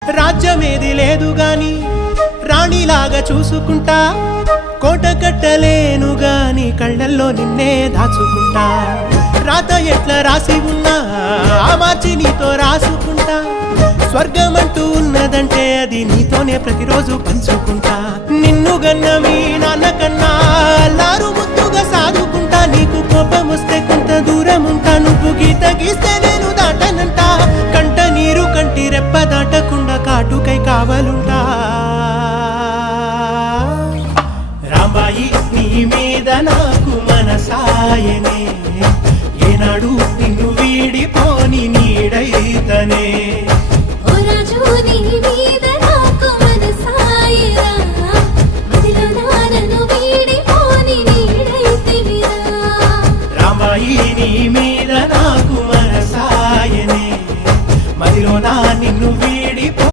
రాజ్యమేది లేదు గాని రాణిలాగా చూసుకుంటా, కోట కట్టలేను గాని కళ్ళల్లో నిన్నే దాచుకుంటా. రాత ఎట్లా రాసి ఉన్నా ఆ మార్చి నీతో రాసుకుంటా. స్వర్గమంటూ ఉన్నదంటే అది నీతోనే ప్రతిరోజు పంచుకుంటా. నిన్ను గన్న మీ నాన్న కన్నా అల్లారు ముద్దుగా సాదుకుంటా. నీకు కోపం వస్తే కొంత దూరం ఉంటా, నువ్వు గీత గీస్తే నేను దాటనంటా. కంట నీరు కంటి రెప్ప దాటకుండా కాటుకై కావలుంటా. రాంబాయి నీ మీద నాకు మనసాయనే.